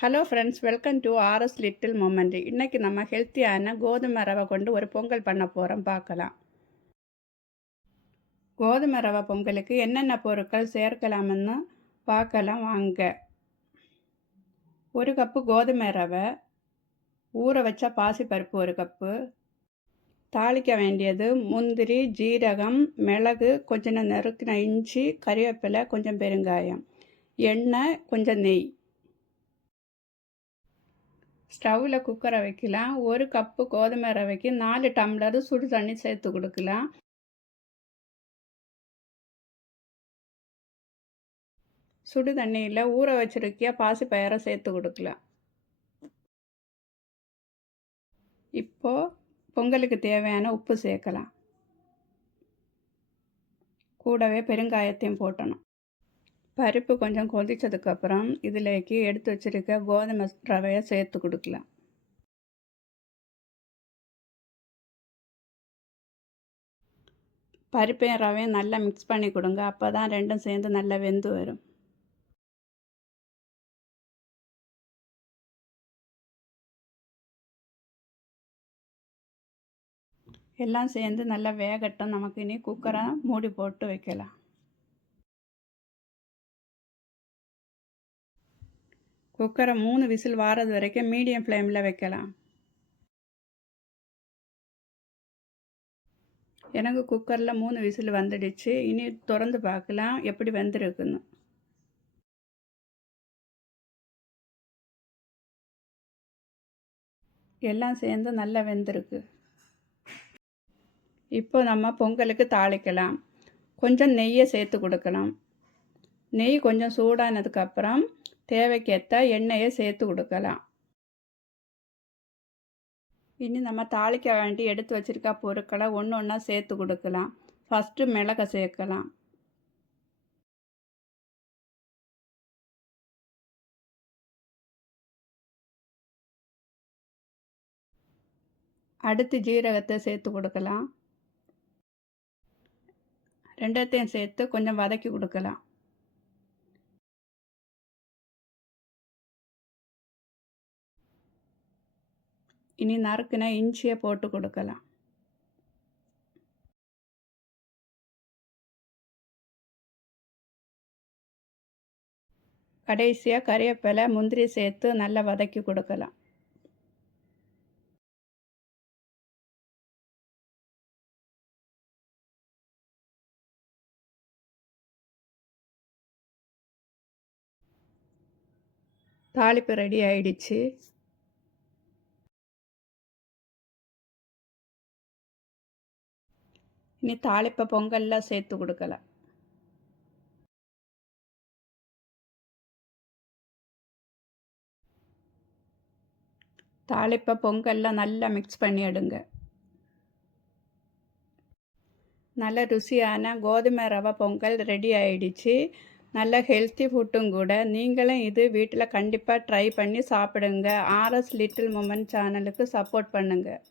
Hello friends, welcome to RS little moment. இன்றைக்கி நம்ம ஹெல்த்தியான கோதுமை ரவை கொண்டு ஒரு பொங்கல் பண்ண போகிறோம், பார்க்கலாம். கோதுமை ரவை பொங்கலுக்கு என்னென்ன பொருட்கள் சேர்க்கலாம்னு பார்க்கலாம் வாங்க. 1 கப்பு கோதுமை ரவை, ஊற வச்ச பாசிப்பருப்பு 1 கப்பு, தாளிக்க வேண்டியது முந்திரி, ஜீரகம், மிளகு, கொஞ்சம் நறுக்கின இஞ்சி, கறிவேப்பிலை, கொஞ்சம் பெருங்காயம், எண்ணெய், கொஞ்சம் நெய். ஸ்டவ்வில் குக்கரை வைக்கலாம். 1 கப்பு கோதுமை ரவைக்கு 4 டம்ளர் சுடு தண்ணி சேர்த்து கொடுக்கலாம். சுடு தண்ணியில் ஊற வச்சிருக்கிய பாசிப்பயிரை சேர்த்து கொடுக்கலாம். இப்போது பொங்கலுக்கு தேவையான உப்பு சேர்க்கலாம். கூடவே பெருங்காயத்தையும் போட்டணும். பருப்பு கொஞ்சம் கொதித்ததுக்கப்புறம் இதிலேக்கு எடுத்து வச்சுருக்க கோதுமை ரவையை சேர்த்து கொடுக்கலாம். பருப்பையும் ரவையும் நல்லா மிக்ஸ் பண்ணி கொடுங்க. அப்போ தான் ரெண்டும் சேர்ந்து நல்லா வெந்து வரும். எல்லாம் சேர்ந்து நல்லா வேகட்டும். நமக்கு இனி குக்கரை மூடி போட்டு வைக்கலாம். குக்கரை 3 விசில் வாரது வரைக்கும் மீடியம் ஃப்ளேமில் வைக்கலாம். எனக்கு குக்கரில் 3 விசில் வந்துடுச்சு. இனி திறந்து பார்க்கலாம் எப்படி வெந்திருக்குன்னு. எல்லாம் சேர்ந்து நல்லா வெந்திருக்கு. இப்போ நம்ம பொங்கலுக்கு தாளிக்கலாம். கொஞ்சம் நெய்யை சேர்த்து கொடுக்கலாம். நெய் கொஞ்சம் சூடானதுக்கப்புறம் தேவைக்கேற்ற எண்ணெயை சேர்த்து கொடுக்கலாம். இனி நம்ம தாளிக்க வேண்டி எடுத்து வச்சுருக்க பொருட்களை ஒன்று ஒன்றா சேர்த்து கொடுக்கலாம். ஃபஸ்ட்டு மிளகை சேர்க்கலாம். அடுத்து ஜீரகத்தை சேர்த்து கொடுக்கலாம். ரெண்டத்தையும் சேர்த்து கொஞ்சம் வதக்கி கொடுக்கலாம். இனி நறுக்கின இஞ்சியை போட்டு கொடுக்கலாம். கடைசியாக கறிவேப்பிலை, முந்திரி சேர்த்து நல்லா வதக்கி கொடுக்கலாம். தாளிப்பு ரெடி ஆயிடுச்சு. இனி தாளிப்பை பொங்கலில் சேர்த்து கொடுக்கலாம். தாளிப்பை பொங்கலில் நல்லா மிக்ஸ் பண்ணி எடுங்க. நல்ல ருசியான கோதுமை ரவை பொங்கல் ரெடி ஆயிடுச்சு. நல்ல ஹெல்த்தி ஃபுட்டும் கூட. நீங்களும் இது வீட்டில் கண்டிப்பாக ட்ரை பண்ணி சாப்பிடுங்க. ஆர்எஸ் லிட்டில் மொமெண்ட் சேனலுக்கு சப்போர்ட் பண்ணுங்கள்.